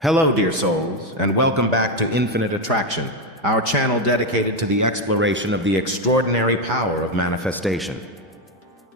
Hello, dear souls, and welcome back to Infinite Attraction, our channel dedicated to the exploration of the extraordinary power of manifestation.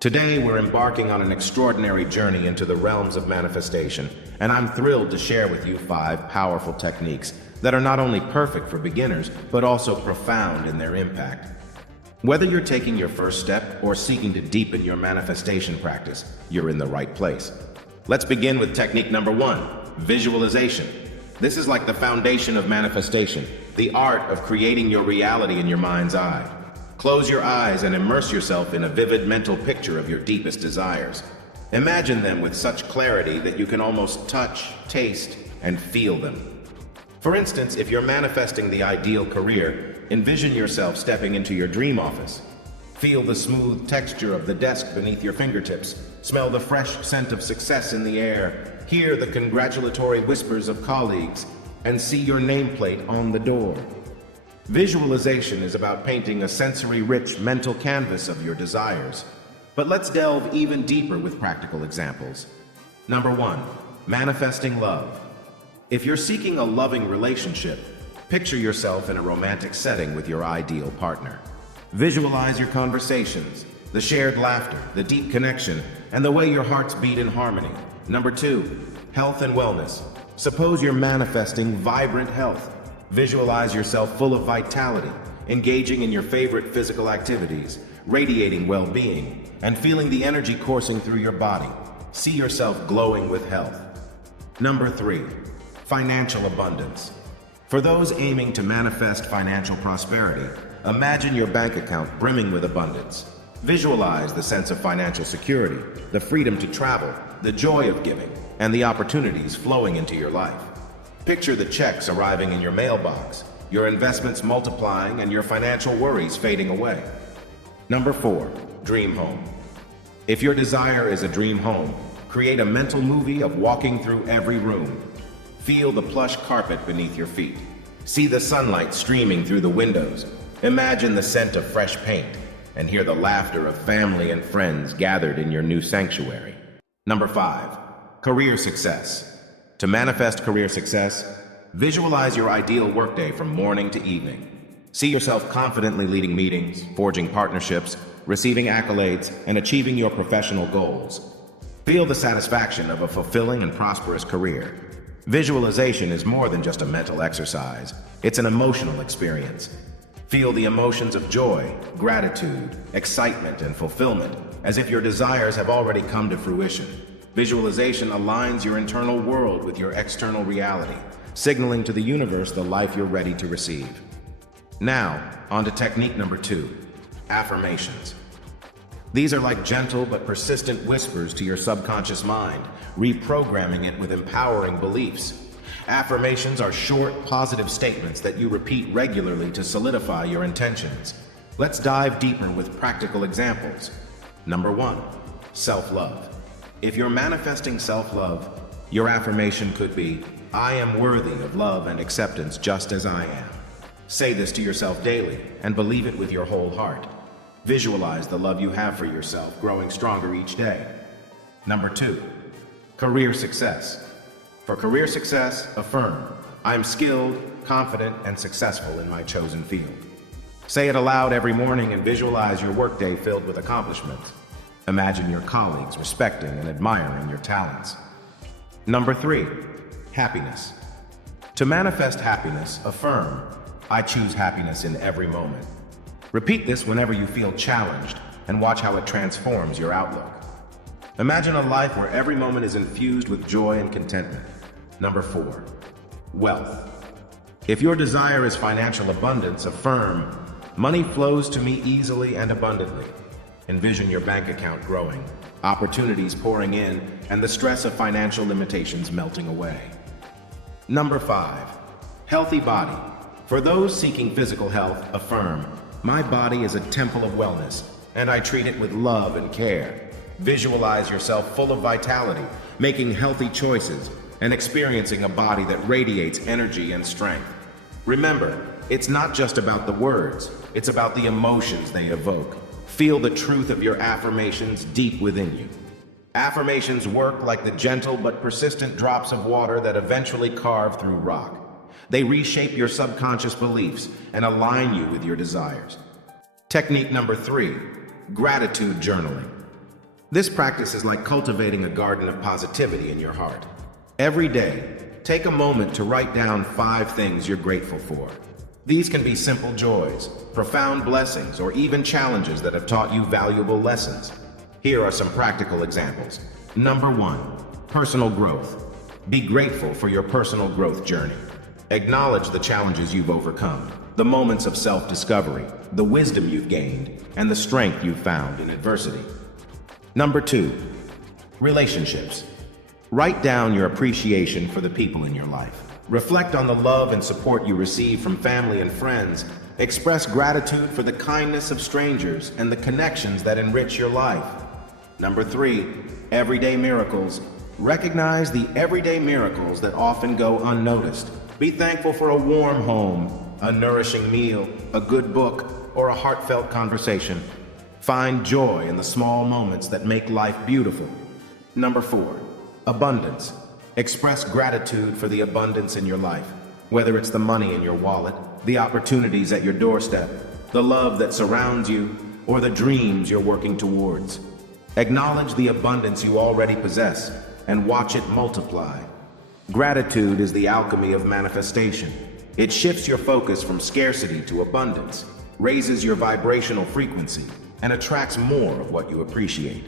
Today, we're embarking on an extraordinary journey into the realms of manifestation, and I'm thrilled to share with you 5 powerful techniques that are not only perfect for beginners, but also profound in their impact. Whether you're taking your first step or seeking to deepen your manifestation practice, you're in the right place. Let's begin with technique number 1. Visualization. This is like the foundation of manifestation, the art of creating your reality in your mind's eye. Close your eyes and immerse yourself in a vivid mental picture of your deepest desires. Imagine them with such clarity that you can almost touch, taste, and feel them. For instance, if you're manifesting the ideal career, envision yourself stepping into your dream office. Feel the smooth texture of the desk beneath your fingertips. Smell the fresh scent of success in the air. Hear the congratulatory whispers of colleagues, and see your nameplate on the door. Visualization is about painting a sensory-rich mental canvas of your desires. But let's delve even deeper with practical examples. Number 1. Manifesting love. If you're seeking a loving relationship, picture yourself in a romantic setting with your ideal partner. Visualize your conversations, the shared laughter, the deep connection, and the way your hearts beat in harmony. Number 2, health and wellness. Suppose you're manifesting vibrant health. Visualize yourself full of vitality, engaging in your favorite physical activities, radiating well-being, and feeling the energy coursing through your body. See yourself glowing with health. Number 3, financial abundance. For those aiming to manifest financial prosperity, imagine your bank account brimming with abundance. Visualize the sense of financial security, the freedom to travel, the joy of giving, and the opportunities flowing into your life. Picture the checks arriving in your mailbox, your investments multiplying, and your financial worries fading away. Number 4, dream home. If your desire is a dream home, create a mental movie of walking through every room. Feel the plush carpet beneath your feet. See the sunlight streaming through the windows. Imagine the scent of fresh paint, and hear the laughter of family and friends gathered in your new sanctuary. Number 5, career success. To manifest career success, visualize your ideal workday from morning to evening. See yourself confidently leading meetings, forging partnerships, receiving accolades, and achieving your professional goals. Feel the satisfaction of a fulfilling and prosperous career. Visualization is more than just a mental exercise. It's an emotional experience. Feel the emotions of joy, gratitude, excitement, and fulfillment, as if your desires have already come to fruition. Visualization aligns your internal world with your external reality, signaling to the universe the life you're ready to receive. Now, on to technique number 2, affirmations. These are like gentle but persistent whispers to your subconscious mind, reprogramming it with empowering beliefs. Affirmations are short, positive statements that you repeat regularly to solidify your intentions. Let's dive deeper with practical examples. Number 1, self-love. If you're manifesting self-love, your affirmation could be, I am worthy of love and acceptance just as I am. Say this to yourself daily and believe it with your whole heart. Visualize the love you have for yourself growing stronger each day. Number 2, career success. For career success, affirm, I am skilled, confident, and successful in my chosen field. Say it aloud every morning and visualize your workday filled with accomplishments. Imagine your colleagues respecting and admiring your talents. Number 3, happiness. To manifest happiness, affirm, I choose happiness in every moment. Repeat this whenever you feel challenged and watch how it transforms your outlook. Imagine a life where every moment is infused with joy and contentment. Number 4, wealth. If your desire is financial abundance, affirm, money flows to me easily and abundantly. Envision your bank account growing, opportunities pouring in, and the stress of financial limitations melting away. Number 5, healthy body. For those seeking physical health, affirm, my body is a temple of wellness, and I treat it with love and care. Visualize yourself full of vitality, making healthy choices, and experiencing a body that radiates energy and strength. Remember, it's not just about the words, it's about the emotions they evoke. Feel the truth of your affirmations deep within you. Affirmations work like the gentle but persistent drops of water that eventually carve through rock. They reshape your subconscious beliefs and align you with your desires. Technique number 3, gratitude journaling. This practice is like cultivating a garden of positivity in your heart. Every day, take a moment to write down 5 things you're grateful for. These can be simple joys, profound blessings, or even challenges that have taught you valuable lessons. Here are some practical examples. Number 1, personal growth. Be grateful for your personal growth journey. Acknowledge the challenges you've overcome, the moments of self-discovery, the wisdom you've gained, and the strength you've found in adversity. Number 2, relationships. Write down your appreciation for the people in your life. Reflect on the love and support you receive from family and friends. Express gratitude for the kindness of strangers and the connections that enrich your life. Number 3, everyday miracles. Recognize the everyday miracles that often go unnoticed. Be thankful for a warm home, a nourishing meal, a good book, or a heartfelt conversation. Find joy in the small moments that make life beautiful. Number 4, abundance. Express gratitude for the abundance in your life, whether it's the money in your wallet, the opportunities at your doorstep, the love that surrounds you, or the dreams you're working towards. Acknowledge the abundance you already possess and watch it multiply. Gratitude is the alchemy of manifestation. It shifts your focus from scarcity to abundance, raises your vibrational frequency, and attracts more of what you appreciate.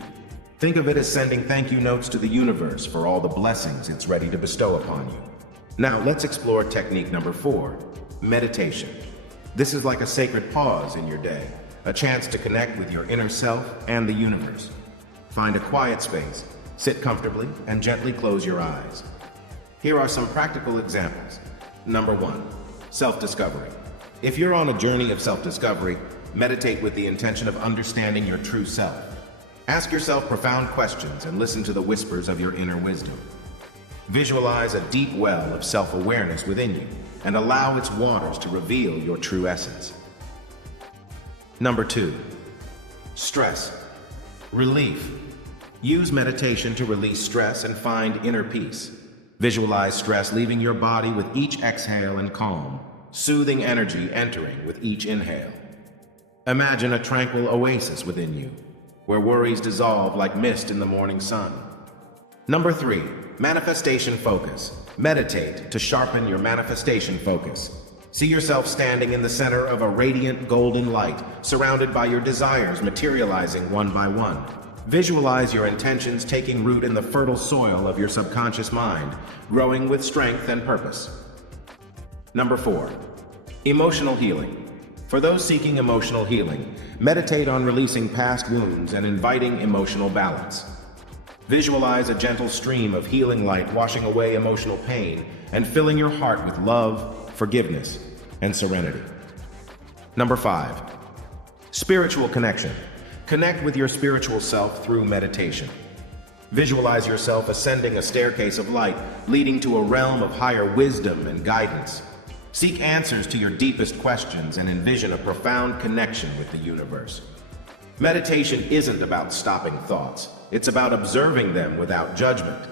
Think of it as sending thank you notes to the universe for all the blessings it's ready to bestow upon you. Now let's explore technique number 4, meditation. This is like a sacred pause in your day, a chance to connect with your inner self and the universe. Find a quiet space, sit comfortably, and gently close your eyes. Here are some practical examples. Number 1, self-discovery. If you're on a journey of self-discovery, meditate with the intention of understanding your true self. Ask yourself profound questions and listen to the whispers of your inner wisdom. Visualize a deep well of self-awareness within you and allow its waters to reveal your true essence. Number 2, stress. Relief. Use meditation to release stress and find inner peace. Visualize stress leaving your body with each exhale and calm, soothing energy entering with each inhale. Imagine a tranquil oasis within you, where worries dissolve like mist in the morning sun. Number 3, manifestation focus. Meditate to sharpen your manifestation focus. See yourself standing in the center of a radiant golden light, surrounded by your desires materializing one by one. Visualize your intentions taking root in the fertile soil of your subconscious mind, growing with strength and purpose. Number 4, emotional healing. For those seeking emotional healing, meditate on releasing past wounds and inviting emotional balance. Visualize a gentle stream of healing light washing away emotional pain and filling your heart with love, forgiveness, and serenity. Number 5, spiritual connection. Connect with your spiritual self through meditation. Visualize yourself ascending a staircase of light, leading to a realm of higher wisdom and guidance. Seek answers to your deepest questions and envision a profound connection with the universe. Meditation isn't about stopping thoughts. It's about observing them without judgment.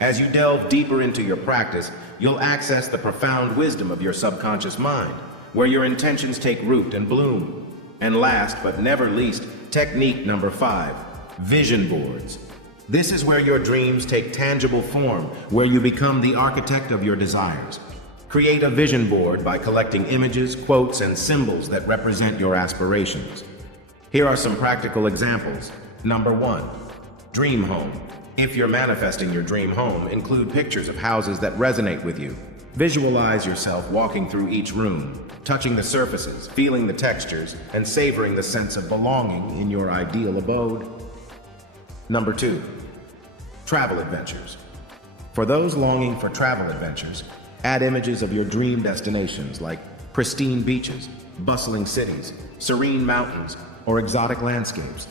As you delve deeper into your practice, you'll access the profound wisdom of your subconscious mind, where your intentions take root and bloom. And last but never least, technique number 5, vision boards. This is where your dreams take tangible form, where you become the architect of your desires. Create a vision board by collecting images, quotes, and symbols that represent your aspirations. Here are some practical examples. Number 1, dream home. If you're manifesting your dream home, include pictures of houses that resonate with you. Visualize yourself walking through each room, touching the surfaces, feeling the textures, and savoring the sense of belonging in your ideal abode. Number 2, travel adventures. For those longing for travel adventures, add images of your dream destinations like pristine beaches, bustling cities, serene mountains, or exotic landscapes.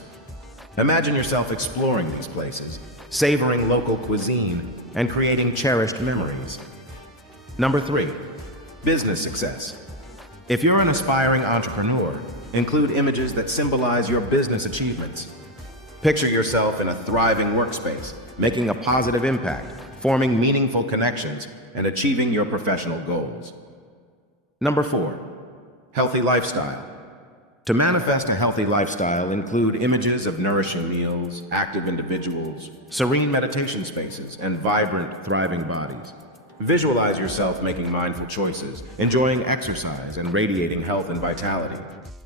Imagine yourself exploring these places, savoring local cuisine, and creating cherished memories. Number 3, business success. If you're an aspiring entrepreneur, include images that symbolize your business achievements. Picture yourself in a thriving workspace, making a positive impact, forming meaningful connections, and achieving your professional goals. Number 4, healthy lifestyle. To manifest a healthy lifestyle, include images of nourishing meals, active individuals, serene meditation spaces, and vibrant, thriving bodies. Visualize yourself making mindful choices, enjoying exercise, and radiating health and vitality.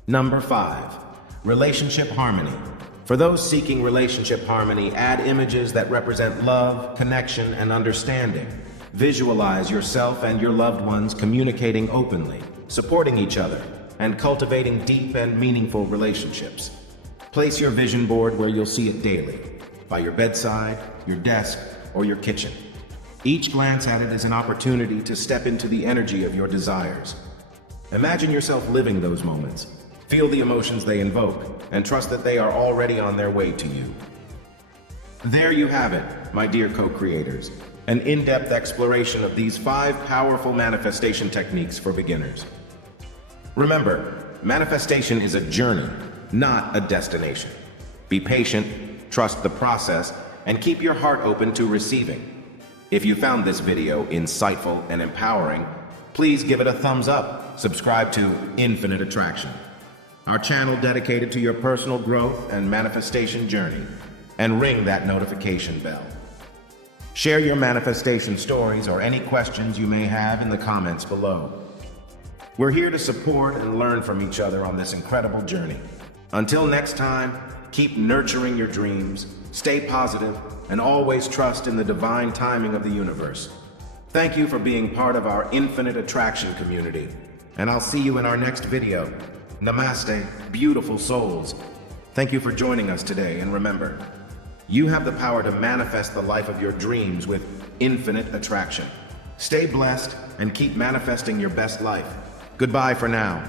Number 5, relationship harmony. For those seeking relationship harmony, add images that represent love, connection, and understanding. Visualize yourself and your loved ones communicating openly, supporting each other, and cultivating deep and meaningful relationships. Place your vision board where you'll see it daily, by your bedside, your desk, or your kitchen. Each glance at it is an opportunity to step into the energy of your desires. Imagine yourself living those moments. Feel the emotions they invoke, and trust that they are already on their way to you. There you have it, my dear co-creators, an in-depth exploration of these 5 powerful manifestation techniques for beginners. Remember, manifestation is a journey, not a destination. Be patient, trust the process, and keep your heart open to receiving. If you found this video insightful and empowering, please give it a thumbs up. Subscribe to Infinite Attraction, our channel dedicated to your personal growth and manifestation journey, and ring that notification bell. Share your manifestation stories or any questions you may have in the comments below. We're here to support and learn from each other on this incredible journey. Until next time, keep nurturing your dreams, stay positive, and always trust in the divine timing of the universe. Thank you for being part of our Infinite Attraction community, and I'll see you in our next video. Namaste, beautiful souls. Thank you for joining us today, and remember, you have the power to manifest the life of your dreams with infinite attraction. Stay blessed and keep manifesting your best life. Goodbye for now.